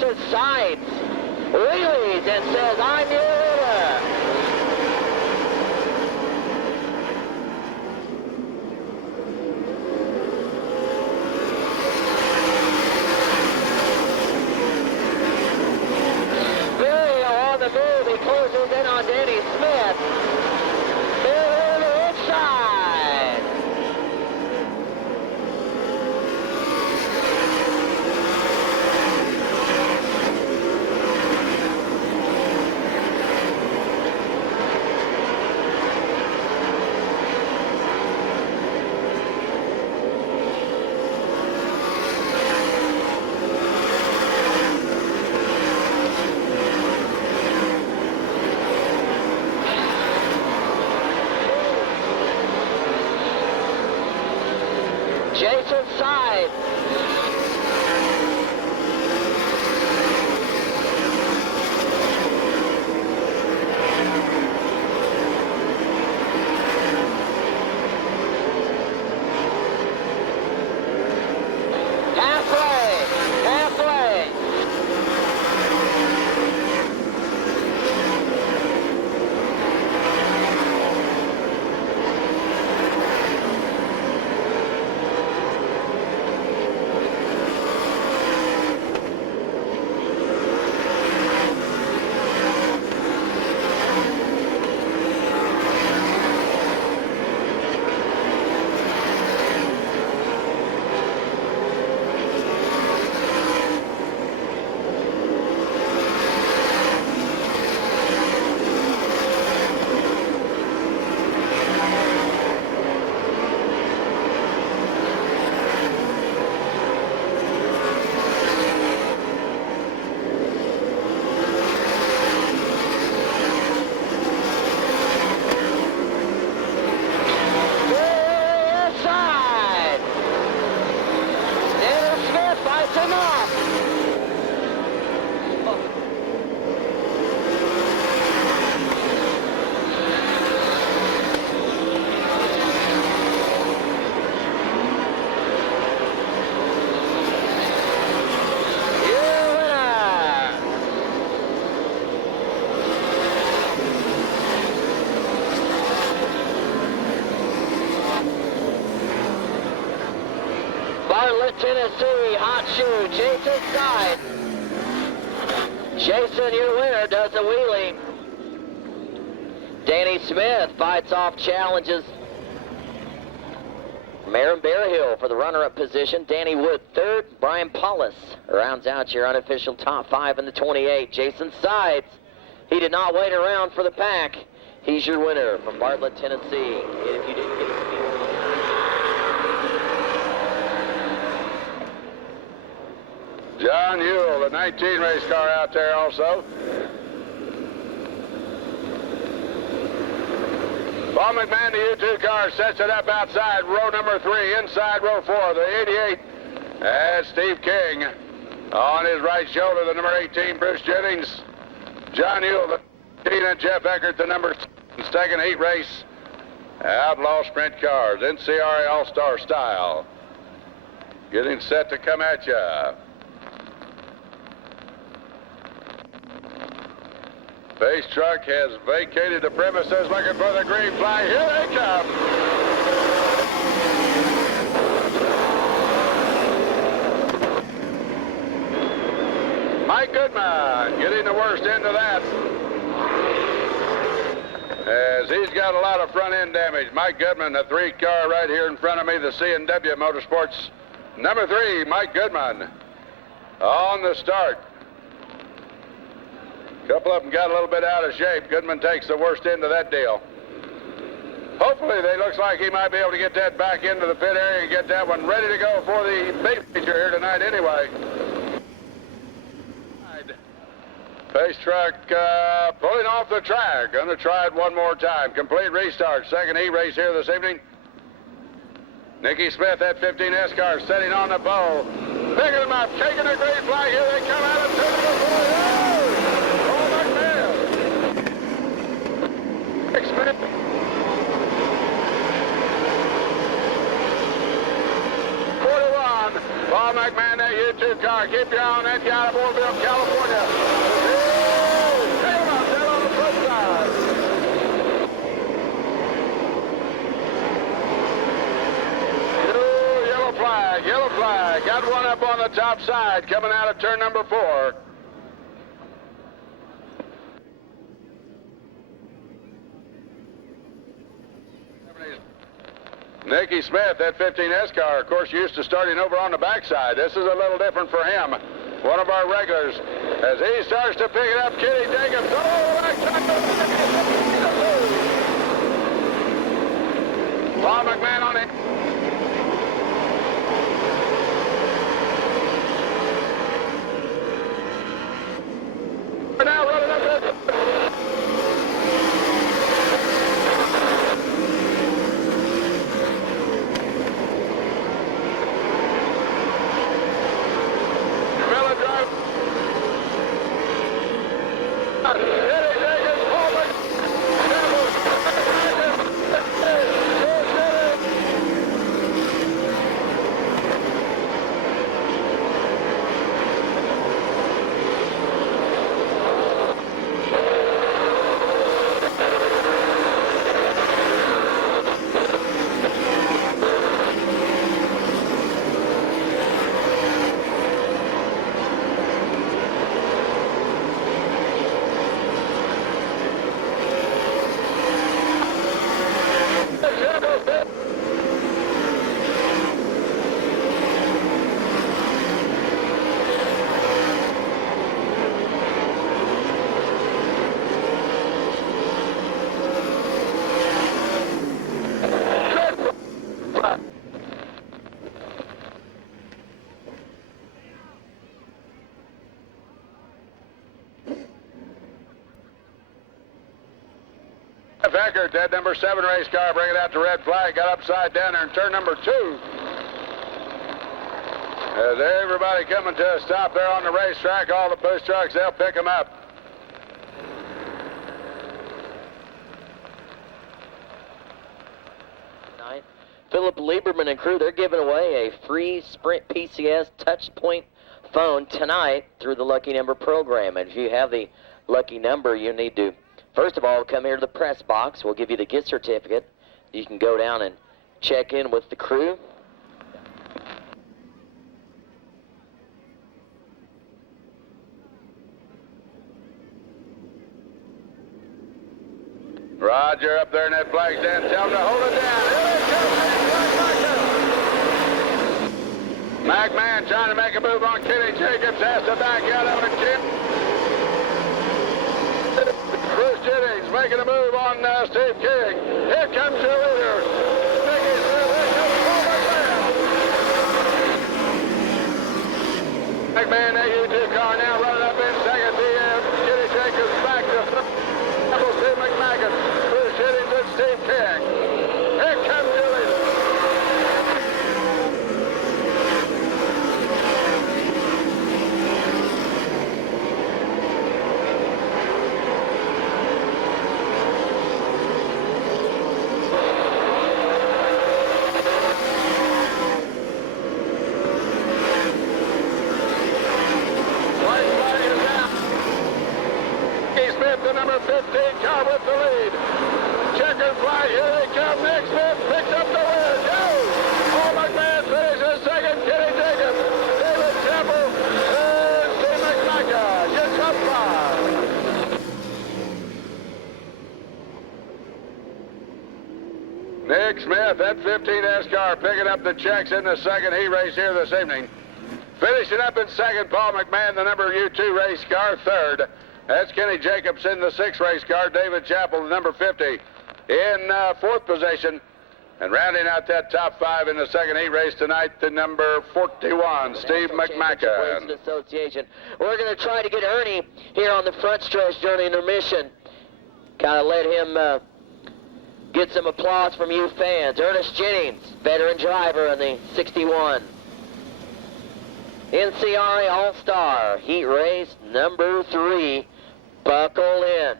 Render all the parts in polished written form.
Jason Sides wheelies and says, I'm your winner. On the move, he closes in on Danny Smith. They're on the inside. Jason Side. Halfway. Tennessee, hot shoe, Jason Side. Jason, your winner, does a wheelie. Danny Smith fights off challenges. Aaron Bearhill for the runner-up position. Danny Wood third. Brian Paulus rounds out your unofficial top 5 in the 28. Jason Sides, he did not wait around for the pack. He's your winner from Bartlett, Tennessee. And if you didn't get it, John Hewell, the 19 race car out there also. Paul McMahon, the U2 car, sets it up outside row number 3, inside row 4, the 88. That's Steve King. On his right shoulder, the number 18, Bruce Jennings. John Hewell, the 18, and Jeff Eckert, the number 2nd heat race. Outlaw sprint cars, NCRA All-Star style. Getting set to come at you. Base truck has vacated the premises looking for the green flag. Here they come. Mike Goodman getting the worst end of that. As he's got a lot of front end damage. Mike Goodman, the 3 car right here in front of me, the C&W Motorsports. Number 3, Mike Goodman on the start. A couple of them got a little bit out of shape. Goodman takes the worst end of that deal. Hopefully, it looks like he might be able to get that back into the pit area and get that one ready to go for the big feature here tonight anyway. Pace truck pulling off the track. Going to try it one more time. Complete restart. 2nd heat race here this evening. Nicky Smith, that 15S car, setting on the pole. Picking them up, taking the green flag. Here they come out of turn number 4. Smith. Paul McMahon, that U2 car. Keep your eye on that guy out of Moorville, California. Take him up, down on the front side. Ooh, yellow flag, yellow flag. Got one up on the top side coming out of turn number 4. Nicky Smith, that 15S car, of course, used to starting over on the backside. This is a little different for him. One of our regulars. As he starts to pick it up, Kenny Jacobs. Oh, backside. Paul McMahon on it. Now running up there. Eckert, that number 7 race car, bringing out the red flag, got upside down there in turn number 2. As everybody coming to a stop there on the racetrack, all the push trucks, they'll pick them up. Philip Lieberman and crew, they're giving away a free Sprint PCS touchpoint phone tonight through the Lucky Number program. And if you have the lucky number, you need to, first of all, come here to the press box. We'll give you the gift certificate. You can go down and check in with the crew. Roger up there in that flag stand. Tell him to hold it down. Here it comes. McMahon trying to make a move on Kenny Jacobs. Has to back out of it. Bruce Jennings making a move on Steve King. Here comes your leader. Nicky Smith. Here comes Paul McMahon. McMahon, that U2 car now running up in second. Kenny Jacobs back to Steve McMahon. Bruce Jennings and Steve King. Here comes your leader. The number 15 car with the lead. Checkered flag, here they come. Nick Smith picks up the win. Paul McMahon finishes second. Kenny Jacobs, David Temple, and Steve McMahon. Gets up 5. Nick Smith, that 15S car, picking up the checks in the second heat race here this evening. Finishing up in second, Paul McMahon, the number U2 race car, third. That's Kenny Jacobs in the 6th race car. David Chappell, the number 50, in 4th position. And rounding out that top 5 in the second heat race tonight, the number 41, Steve McMahon. Association. We're going to try to get Ernie here on the front stretch during intermission. Kind of let him get some applause from you fans. Ernest Jennings, veteran driver in the 61. NCRA All-Star, heat race number 3. Buckle in.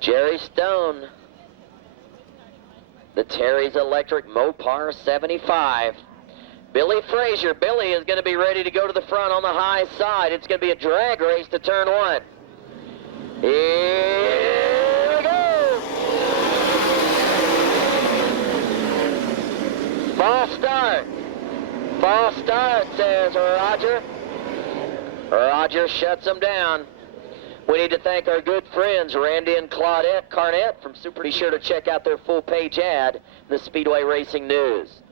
Jerry Stone, the Terry's Electric Mopar 75. Billy Frazier. Billy is going to be ready to go to the front on the high side. It's going to be a drag race to turn 1. Here we go. False start. False start, says Roger. Roger shuts him down. We need to thank our good friends, Randy and Claudette Carnett from Super. Be sure to check out their full page ad in the Speedway Racing News.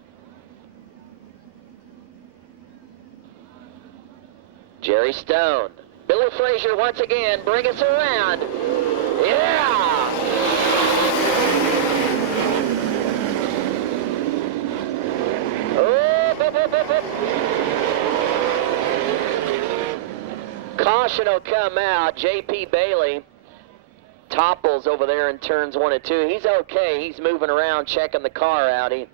Jerry Stone. Billy Frazier once again, bring us around. Yeah! Oh, bup, bup, bup, bup. Caution will come out. J.P. Bailey topples over there in turns 1 and 2. He's okay. He's moving around, checking the car out. He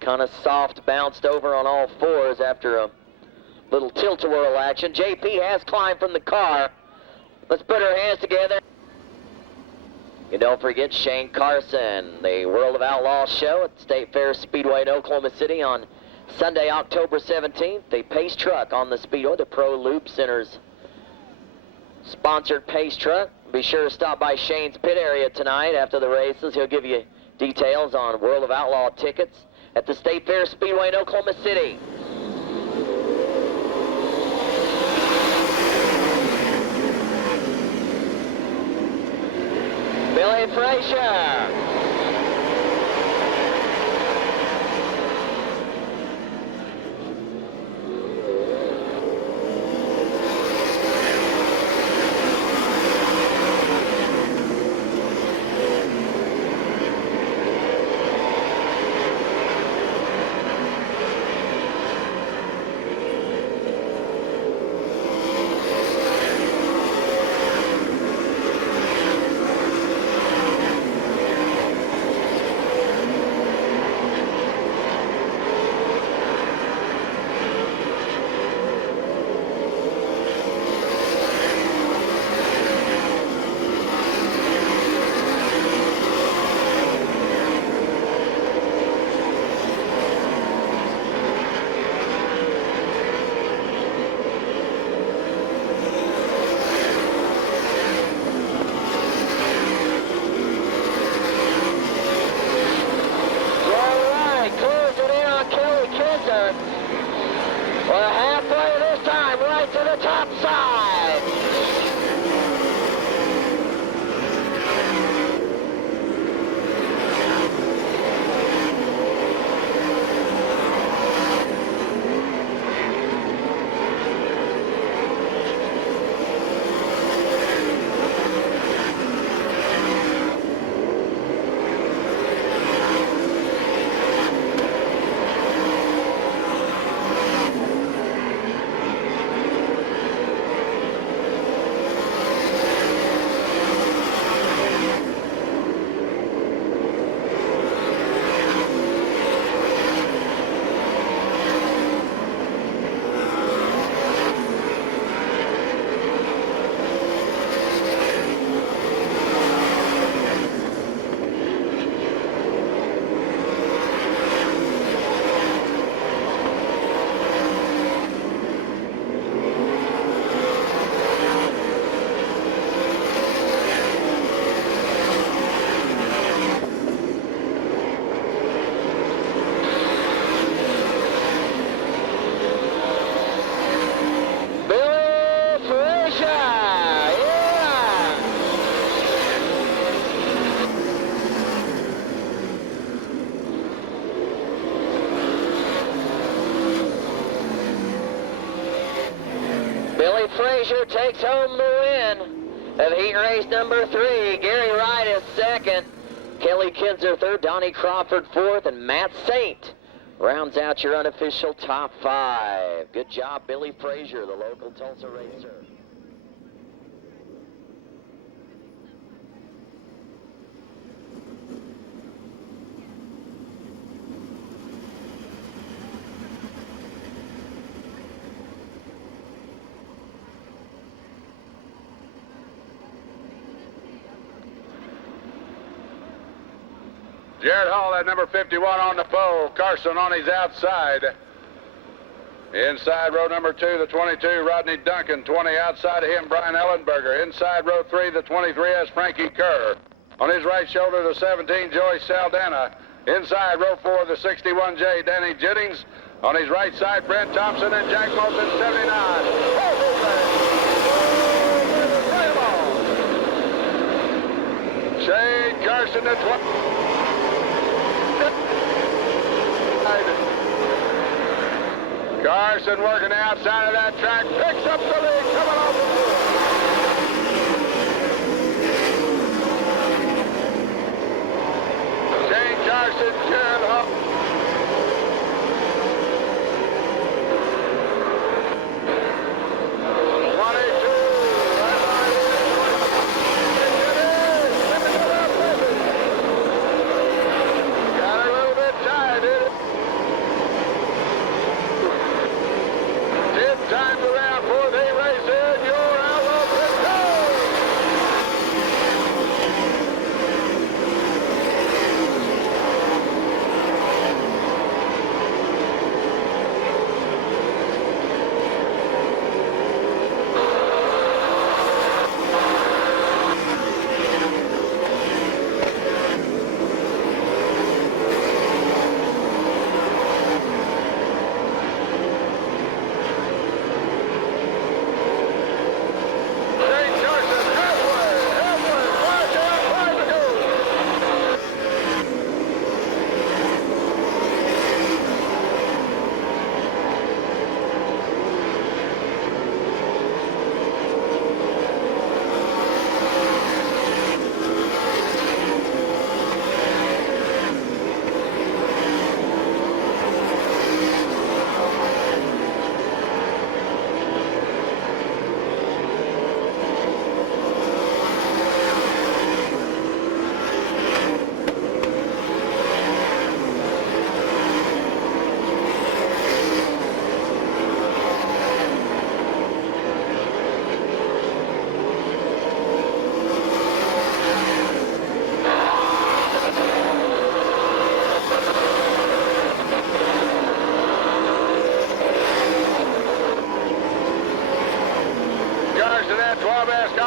kind of soft bounced over on all fours after a little tilt-a-whirl action. JP has climbed from the car. Let's put our hands together. And don't forget Shane Carson, the World of Outlaws show at State Fair Speedway in Oklahoma City on Sunday, October 17th. A pace truck on the Speedway, the Pro Loop Center's sponsored pace truck. Be sure to stop by Shane's pit area tonight after the races. He'll give you details on World of Outlaw tickets at the State Fair Speedway in Oklahoma City. Billy Frazier. We're halfway this time, right to the top side. Billy Frazier takes home the win of heat race number 3. Gary Wright is second, Kelly Kinzer third, Donnie Crawford fourth, and Matt Saint rounds out your unofficial top 5. Good job, Billy Frazier, the local Tulsa racer. Jared Hall at number 51 on the pole. Carson on his outside. Inside row number 2, the 22, Rodney Duncan. 20 outside of him, Brian Ellenberger. Inside row 3, the 23 has Frankie Kerr. On his right shoulder, the 17, Joey Saldana. Inside row 4, the 61J, Danny Jennings. On his right side, Brent Thompson and Jack Moulton, 79. Shane Carson, the 20. Carson working the outside of that track, picks up the lead, coming off the floor. Shane Carson, Jared Hall.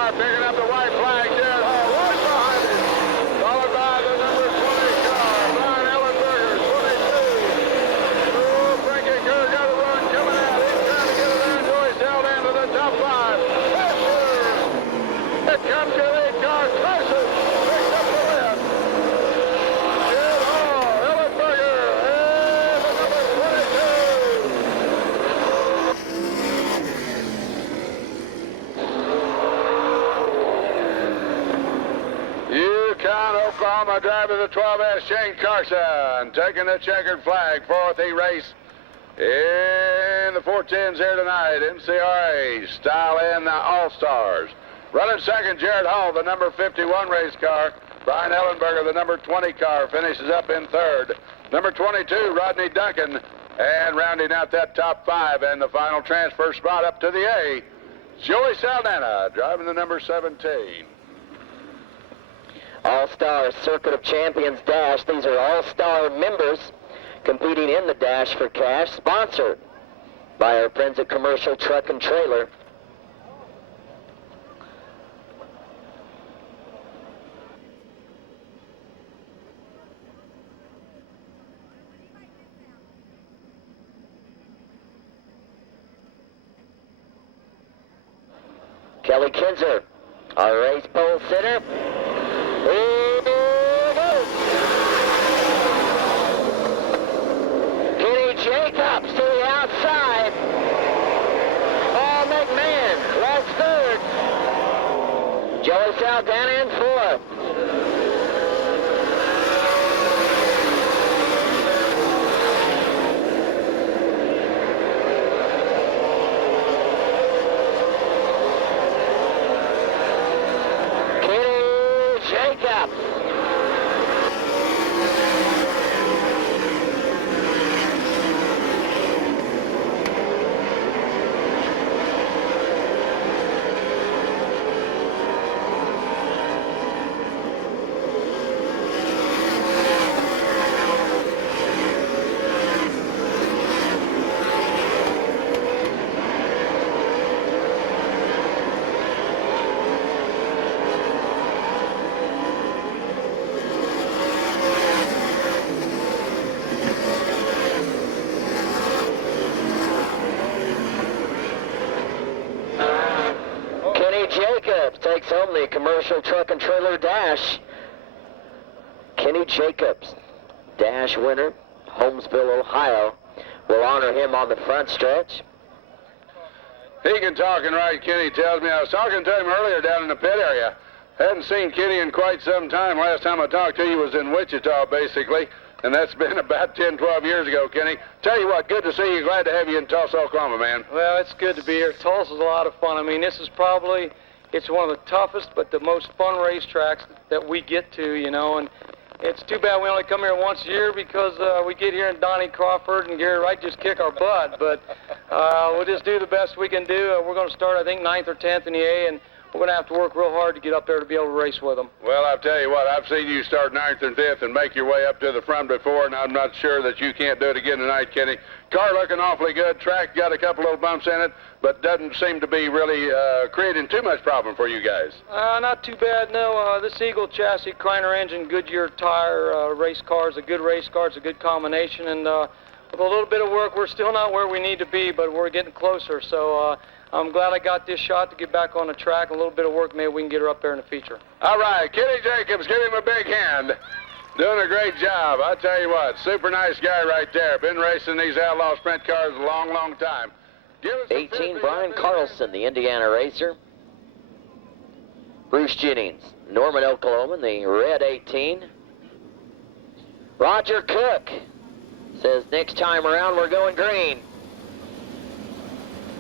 Picking up the white flag, Jared Hall right behind him, followed by the number 20 car, Brian Ellenberger, 22. Oh, Frankie Kerr got a run coming out. He's trying to get it there. Joey Saldana to the top 5. Here comes your lead car, Carson, picks up the left. Jared Hall, Ellenberger, and the number 22. Oklahoma driver, the 12S, Shane Carson, taking the checkered flag, 4th E-race in the 410s here tonight. NCRA, Style and the All-Stars. Running second, Jared Hall, the number 51 race car. Brian Ellenberger, the number 20 car, finishes up in 3rd. Number 22, Rodney Duncan, and rounding out that top 5 and the final transfer spot up to the A, Joey Saldana, driving the number 17. All-Star Circuit of Champions Dash. These are All-Star members competing in the Dash for Cash, sponsored by our friends at Commercial Truck and Trailer. Kelly Kinzer, our race pole sitter. Kenny Jacobs to the outside. Paul McMahon, last 3rd. Joey Saldana in 4th. Jacobs. Diesel Truck and Trailer Dash. Kenny Jacobs, Dash winner, Holmesville, Ohio. We'll honor him on the front stretch. He can talk and write, Kenny tells me. I was talking to him earlier down in the pit area. Hadn't seen Kenny in quite some time. Last time I talked to you was in Wichita, basically. And that's been about 10, 12 years ago, Kenny. Tell you what, good to see you. Glad to have you in Tulsa, Oklahoma, man. Well, it's good to be here. Tulsa's a lot of fun. I mean, this is probably, it's one of the toughest but the most fun racetracks that we get to, you know. And it's too bad we only come here once a year because we get here and Donnie Crawford and Gary Wright just kick our butt. But we'll just do the best we can do. We're going to start, I think, 9th or 10th in the A, and we're going to have to work real hard to get up there to be able to race with them. Well, I'll tell you what, I've seen you start 9th and 10th and make your way up to the front before, and I'm not sure that you can't do it again tonight, Kenny. Car looking awfully good. Track got a couple little bumps in it, but doesn't seem to be really creating too much problem for you guys. Not too bad, no. This Eagle chassis, Kreiner engine, Goodyear tire race car is a good race car. It's a good combination, and with a little bit of work, we're still not where we need to be, but we're getting closer. So I'm glad I got this shot to get back on the track. A little bit of work, maybe we can get her up there in the feature. All right, Kenny Jacobs, give him a big hand. Doing a great job. I tell you what, super nice guy right there. Been racing these Outlaw Sprint cars a long, long time. Give us 18, Brian Carlson, the Indiana racer. Bruce Jennings, Norman, Oklahoma, the red 18. Roger Cook says next time around we're going green.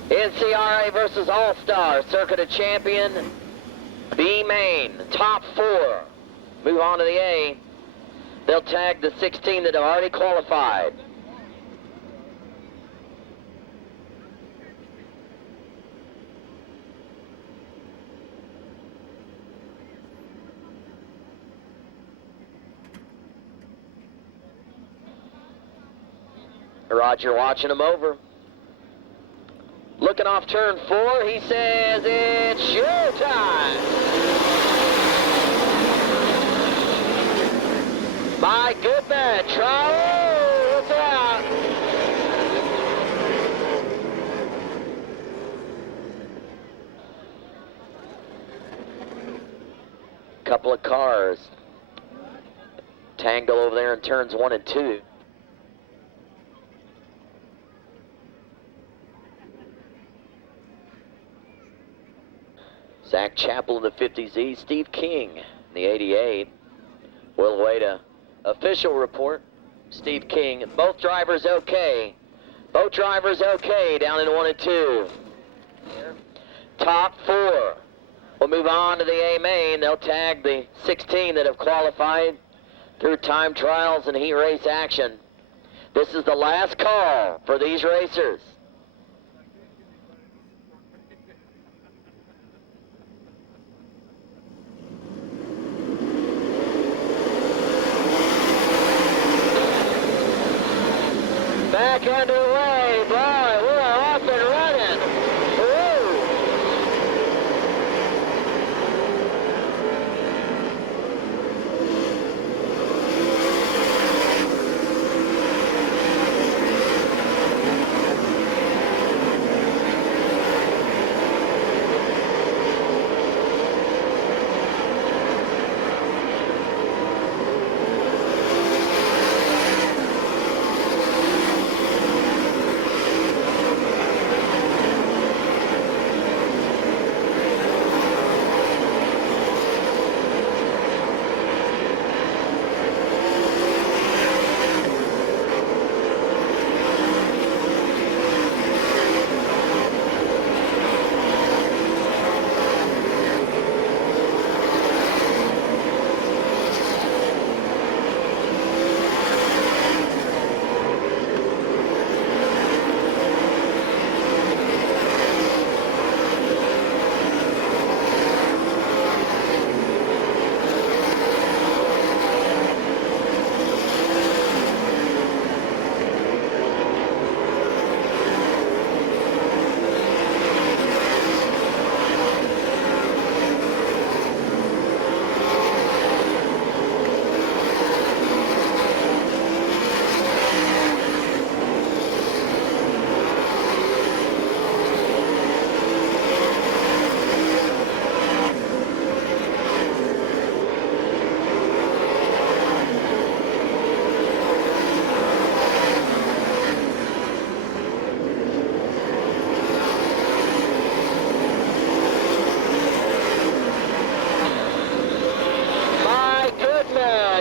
NCRA versus All-Star, Circuit of Champion, B Main, top 4. Move on to the A. They'll tag the 16 that have already qualified. Roger watching him over. Looking off turn 4, he says it's showtime. My good man, Charlie, look out. Couple of cars tangle over there in turns 1 and 2. Zach Chappell in the 50Z, Steve King in the 88. We'll await a official report. Steve King, both drivers okay. Both drivers okay down in 1 and 2. Top 4. We'll move on to the A main. They'll tag the 16 that have qualified through time trials and heat race action. This is the last call for these racers. Back underway, boy, we're off and running. Woo.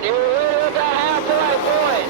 Goodman, you're leading at the halfway point.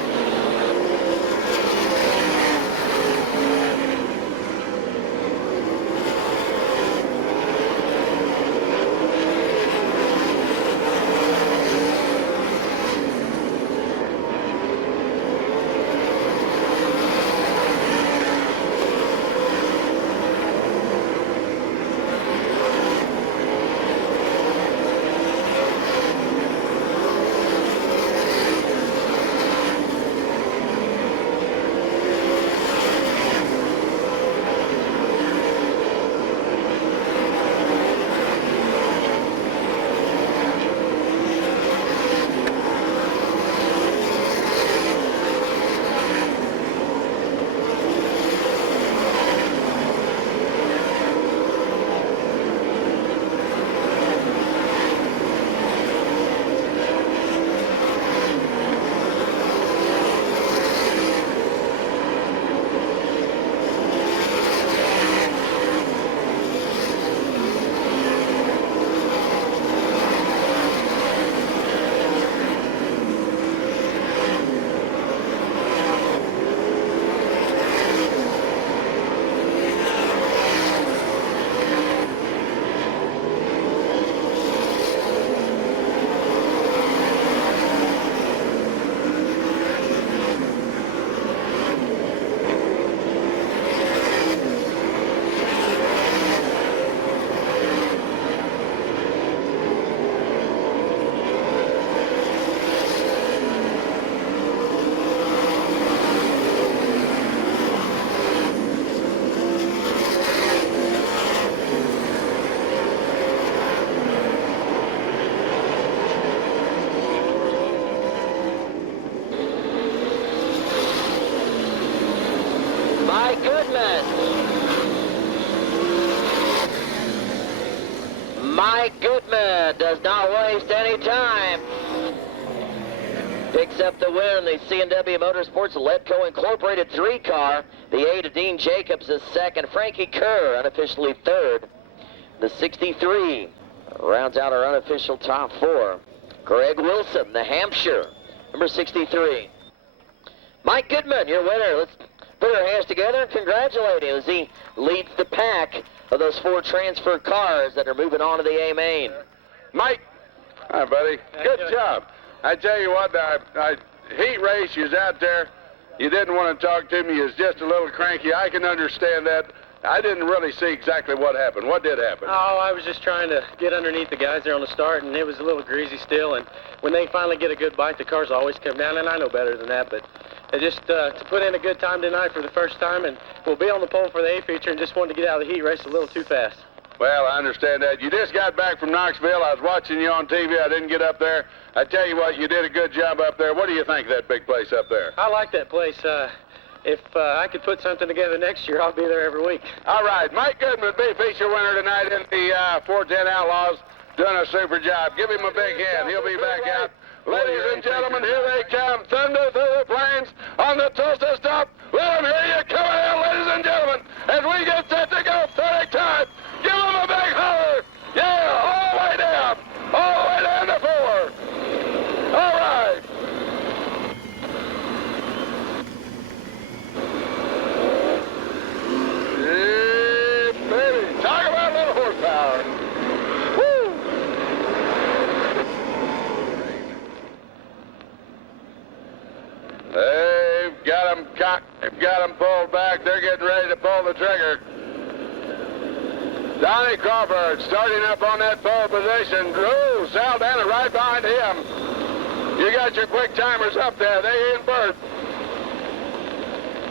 Mike Goodman. Mike Goodman does not waste any time. Picks up the win in the C&W Motorsports Ledco Incorporated 3-car. The A to Dean Jacobs is second. Frankie Kerr unofficially third. The 63 rounds out our unofficial top 4. Greg Wilson, the Hampshire, number 63. Mike Goodman, your winner. Let's put our hands together and congratulate him as he leads the pack of those 4 transfer cars that are moving on to the A main. Mike. Hi, buddy. Good job. I tell you what, heat race, you was out there. You didn't want to talk to me. You was just a little cranky. I can understand that. I didn't really see exactly what happened. What did happen? Oh, I was just trying to get underneath the guys there on the start, and it was a little greasy still. And when they finally get a good bite, the cars always come down, and I know better than that. But just to put in a good time tonight for the first time, and we'll be on the pole for the A feature, and just wanted to get out of the heat race a little too fast. Well, I understand that. You just got back from Knoxville. I was watching you on TV. I didn't get up there. I tell you what, you did a good job up there. What do you think of that big place up there? I like that place. If I could put something together next year, I'll be there every week. All right. Mike Goodman, big feature winner tonight in the 410 Outlaws. Doing a super job. Give him a big hand. He'll be back out. Ladies and gentlemen, here they come. Thunder through the plains on the Tulsa stop. Let them hear you coming out, ladies and gentlemen, as we get set to go 30 times. Give them a big holler. Yeah, all the way down. All the way down to 4. All right. Yeah, baby. Talk about a little horsepower. Woo. They've got them cocked. They've got them pulled back. They're getting ready to pull the trigger. Donnie Crawford starting up on that pole position. Ooh, Saldana right behind him. You got your quick timers up there. They invert.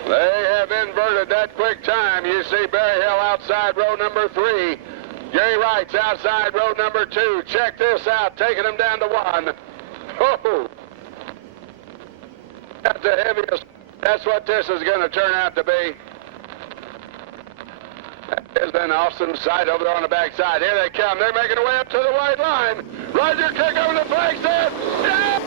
They have inverted that quick time. You see Barry Hill outside row number 3. Jerry Wright's outside row number 2. Check this out, taking them down to 1. Oh, that's the heaviest. That's what this is going to turn out to be. There's an awesome sight over there on the backside. Here they come. They're making their way up to the white line. Roger, kick over the flag stand. Yeah!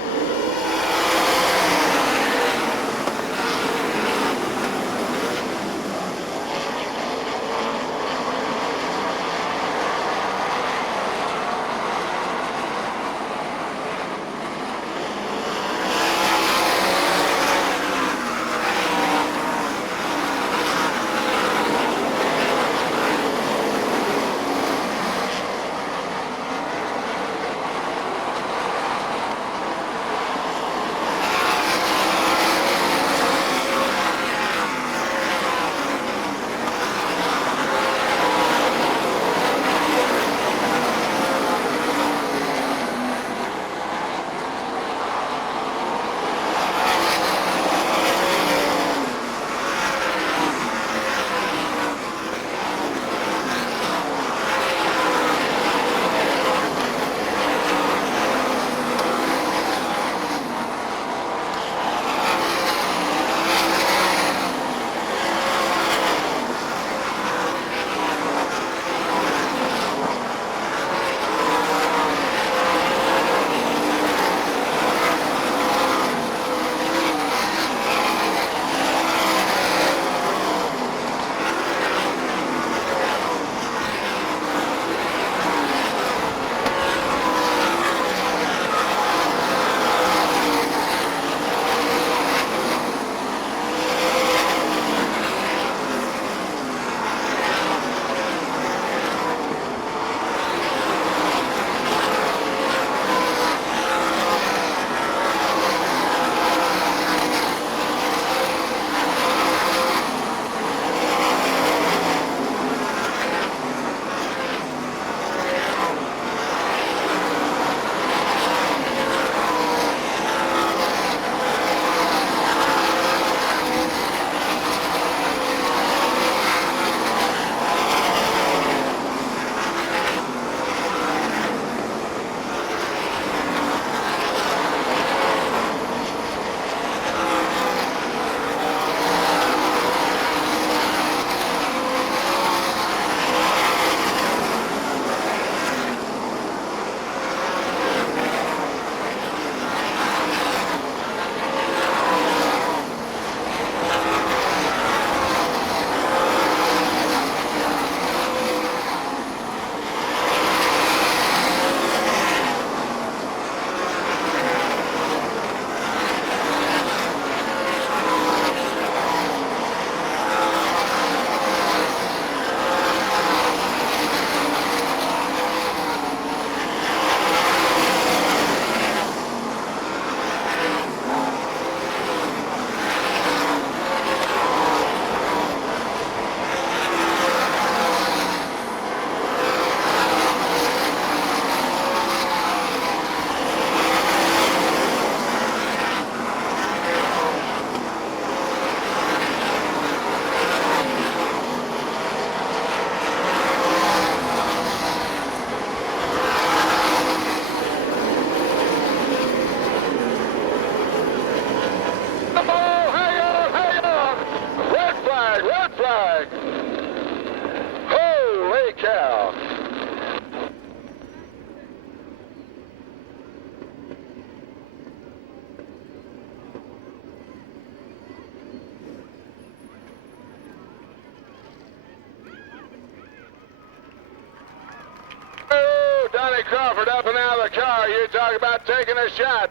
Crawford up and out of the car. You talk about taking a shot.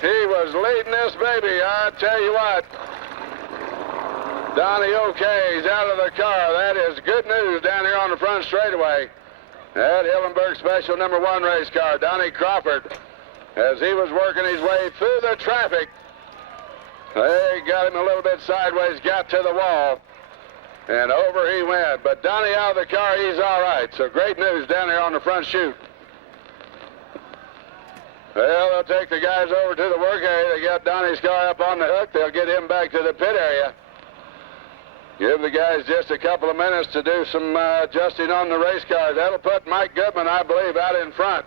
He was leading this baby, I tell you what. Donnie O'Kay's out of the car. That is good news down here on the front straightaway. That Hillenburg Special number 1 race car, Donnie Crawford, as he was working his way through the traffic. They got him a little bit sideways, got to the wall, and over he went. But Donnie out of the car, he's all right. So great news down here on the front chute. Well, they'll take the guys over to the work area. They got Donnie's car up on the hook. They'll get him back to the pit area. Give the guys just a couple of minutes to do some adjusting on the race cars. That'll put Mike Goodman, I believe, out in front.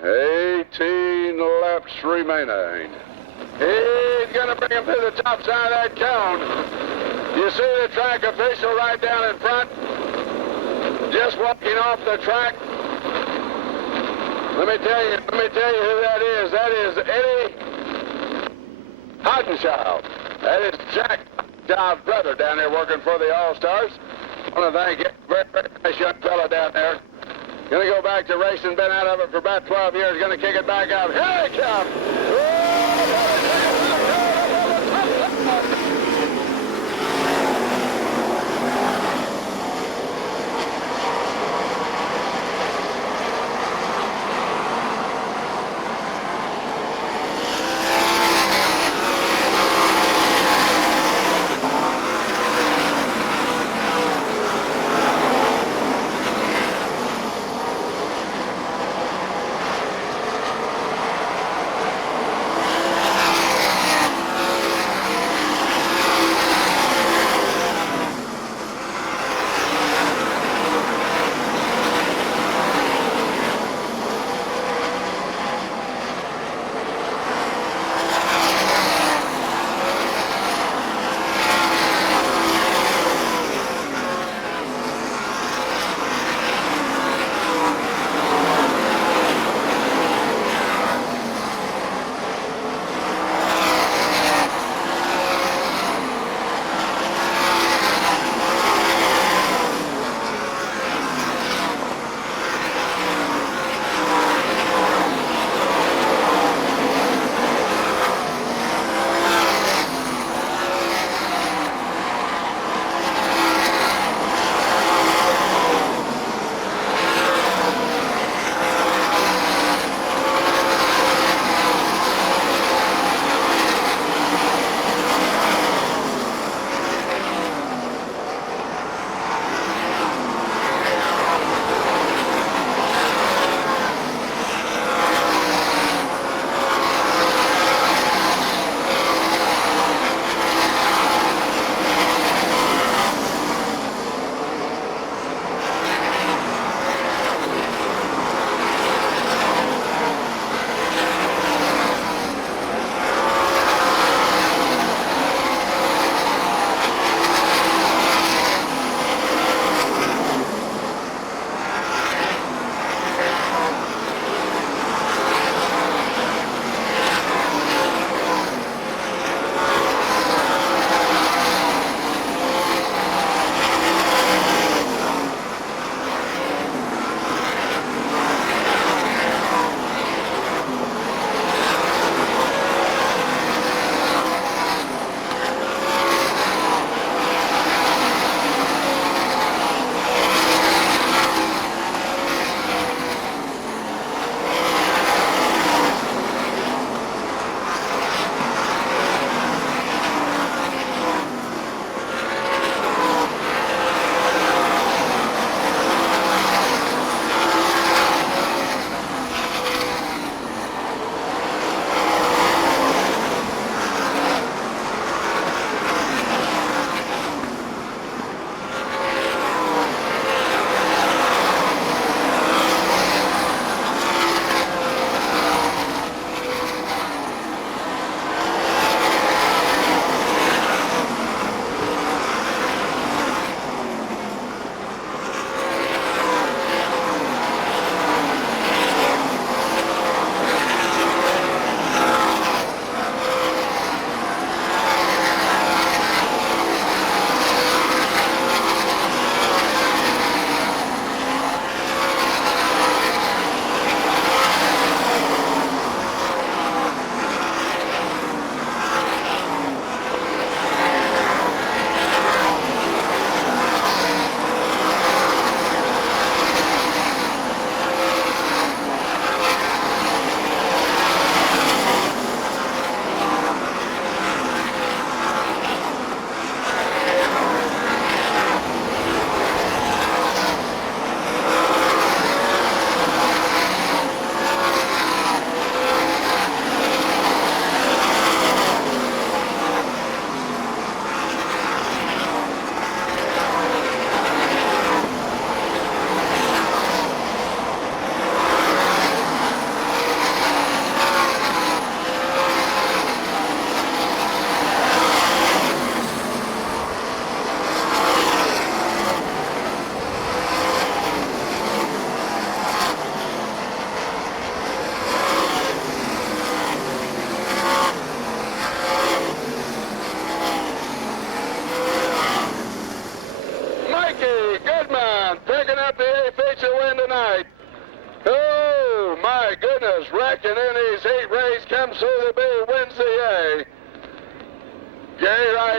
18 laps remaining. He's going to bring him to the top side of that cone. You see the track official right down in front, just walking off the track. Let me tell you who that is. That is Eddie Hodenschild. That is Jack Dow's brother down there working for the All-Stars. I want to thank you. Very, very nice young fellow down there. Going to go back to racing, been out of it for about 12 years. Going to kick it back out. Here he comes.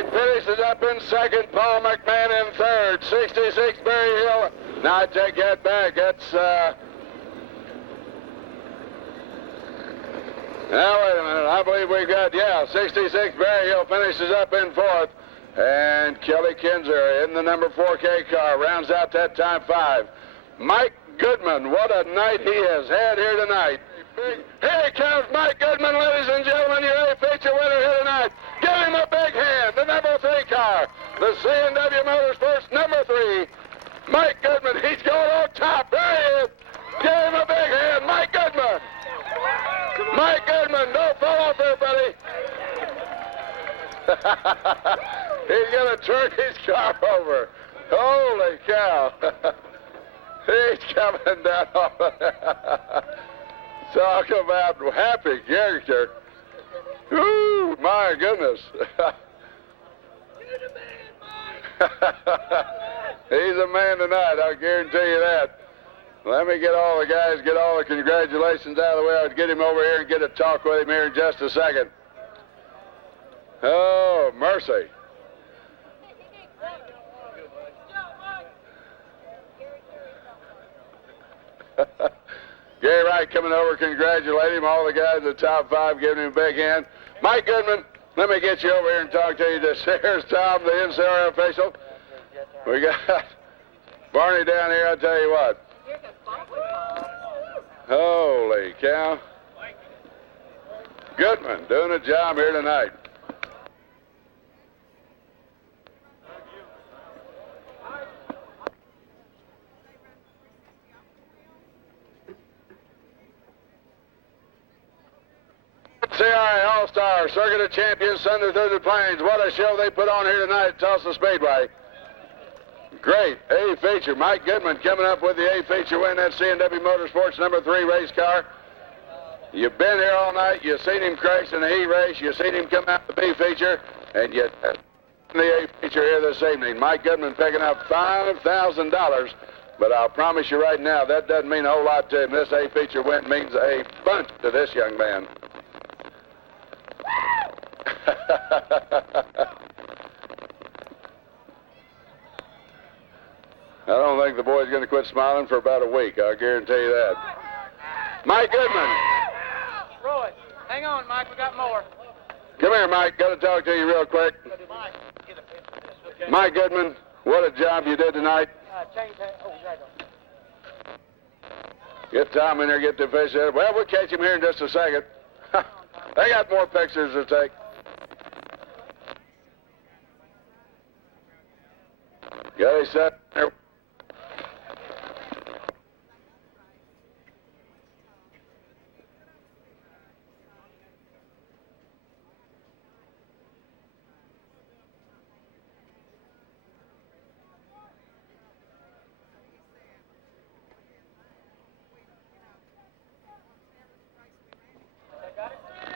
right, finishes up in second. Paul McMahon in third. 66 Berry Hill. Now I take that back. That's, now wait a minute. I believe we've got, 66 Berry Hill finishes up in fourth. And Kelly Kinzer in the number 4K car rounds out that time 5. Mike Goodman, what a night he has had here tonight. Here comes Mike Goodman, ladies and gentlemen, your A-feature winner here tonight. Give him a big hand, the number 3 car, the C&W Motorsports number 3. Mike Goodman, he's going on top. There he is. Give him a big hand, Mike Goodman. Mike Goodman, don't fall off there, buddy. He's going to turn his car over. Holy cow. He's coming down off of there. Talk about happy character. Woo, my goodness. He's a man tonight, I'll guarantee you that. Let me get all the guys, get all the congratulations out of the way. I'll get him over here and get a talk with him here in just a second. Oh, mercy. Gary Wright coming over, congratulate him. All the guys at the top 5 giving him a big hand. Mike Goodman, let me get you over here and talk to you. Here's Tom, the NCRA official. We got Barney down here, I'll tell you what. Holy cow. Goodman doing a job here tonight. NCRA All-Star Circuit of Champions Thunder through the Plains. What a show they put on here tonight at Tulsa Speedway. Great A-feature. Mike Goodman coming up with the A-feature win. That C&W Motorsports number 3 race car. You've been here all night. You've seen him crash in the E race. You've seen him come out the B-feature. And yet the A-feature here this evening. Mike Goodman picking up $5,000. But I'll promise you right now, that doesn't mean a whole lot to him. This A-feature win means a bunch to this young man. I don't think the boy's going to quit smiling for about a week, I'll guarantee you that. Mike Goodman. Roy, hang on, Mike, we got more. Come here, Mike. Got to talk to you real quick. Mike Goodman, what a job you did tonight. Get Tom in there, get the fish there. Well, we'll catch him here in just a second. They got more pictures to take. Got it set there.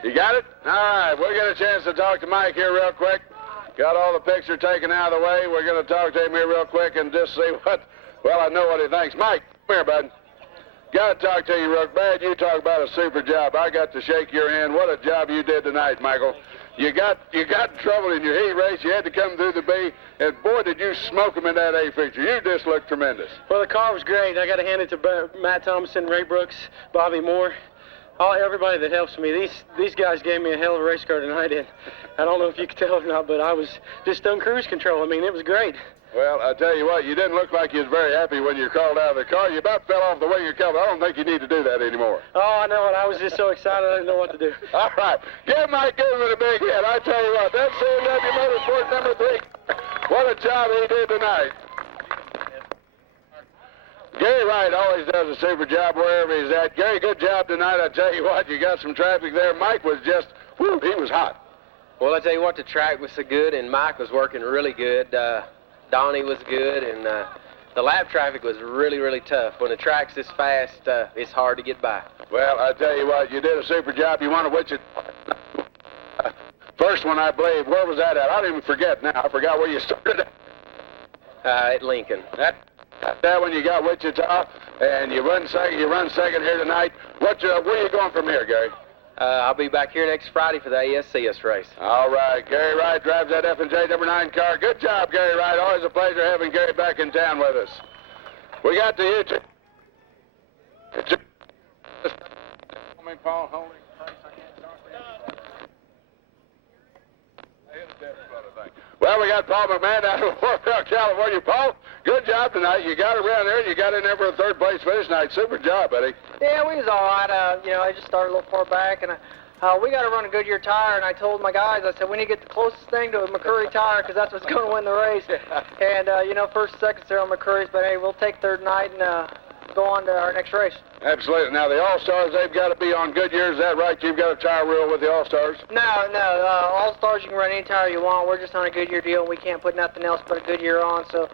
You got it? All right, we'll get a chance to talk to Mike here real quick. Got all the picture taken out of the way. We're going to talk to him here real quick and just see what, well, I know what he thinks. Mike, come here, bud. Got to talk to you real bad. You talk about a super job. I got to shake your hand. What a job you did tonight, Michael. You got in trouble in your heat race. You had to come through the B, and boy, did you smoke him in that A-feature. You just looked tremendous. Well, the car was great. I got to hand it to Matt Thompson, Ray Brooks, Bobby Moore. Everybody that helps me. These guys gave me a hell of a race car tonight, and I don't know if you could tell or not, but I was just on cruise control. I mean, it was great. Well, I tell you what, you didn't look like you was very happy when you crawled out of the car. You about fell off the wing of cover. I don't think you need to do that anymore. Oh, I know it. I was just so excited I didn't know what to do. All right. Give Mike Goodman a big hit. I tell you what, that's C&W Motorsports number 3. What a job he did tonight. Gary Wright always does a super job wherever he's at. Gary, good job tonight. I tell you what, you got some traffic there. Mike was just, whoo, he was hot. Well, I tell you what, the track was so good, and Mike was working really good. Donnie was good, and the lap traffic was really, really tough. When the track's this fast, it's hard to get by. Well, I tell you what, you did a super job. You won a Wichita. First one, I believe. Where was that at? I don't even forget now. I forgot where you started At Lincoln. That when you got Wichita, and you run second here tonight. Where are you going from here, Gary? I'll be back here next Friday for the ASCS race. All right, Gary Wright drives that F&J number 9 car. Good job, Gary Wright. Always a pleasure having Gary back in town with us. We got the YouTube. Well, we got Paul McMahon out of Warfield, California. Paul, good job tonight. You got around there, and you got in there for a third place finish tonight. Super job, buddy. Yeah, we was all right. You know, I just started a little far back, and we got to run a Goodyear tire. And I told my guys, I said, we need to get the closest thing to a McCurry tire because that's what's going to win the race. And you know, first, second, there on McCurry's, but hey, we'll take third night and go on to our next race. Absolutely. Now, the All-Stars, they've got to be on Goodyear. Is that right? You've got a tire rule with the All-Stars? No. All-Stars, you can run any tire you want. We're just on a Goodyear deal, and we can't put nothing else but a Goodyear on. So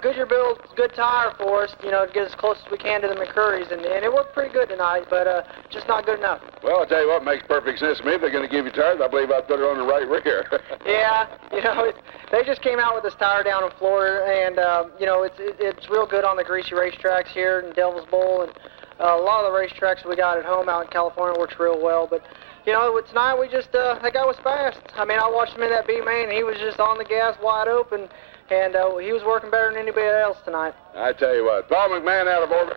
Goodyear builds good tire for us, you know, to get as close as we can to the McCurry's. And it worked pretty good tonight, but just not good enough. Well, I'll tell you what, makes perfect sense to me. If they're going to give you tires, I believe I'd put it on the right rear. Yeah, you know, they just came out with this tire down in Florida, and, you know, it's real good on the greasy racetracks here in Devil's Bowl, and a lot of the racetracks we got at home out in California works real well. But, you know, tonight we just, that guy was fast. I mean, I watched him in that B-main, and he was just on the gas wide open, and he was working better than anybody else tonight. I tell you what, Paul McMahon out of orbit.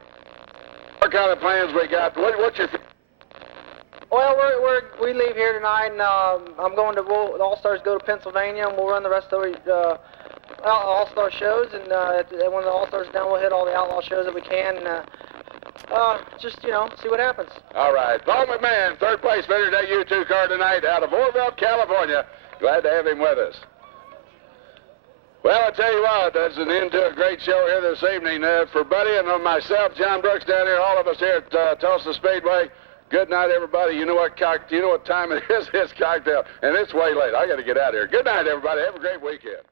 What kind of plans we got? What's your... Well, we leave here tonight, and I'm going to, the All-Stars go to Pennsylvania, and we'll run the rest of the All-Star shows, and when the All-Stars are done, we'll hit all the Outlaw shows that we can, and just, you know, see what happens. All right, Paul McMahon, third place winner in that U2 car tonight out of Orville, California. Glad to have him with us. Well, I tell you what, that's an end to a great show here this evening. For Buddy and myself, John Brooks down here, all of us here at Tulsa Speedway, good night, everybody. You know what time it is? It's cocktail, and it's way late. I got to get out of here. Good night, everybody. Have a great weekend.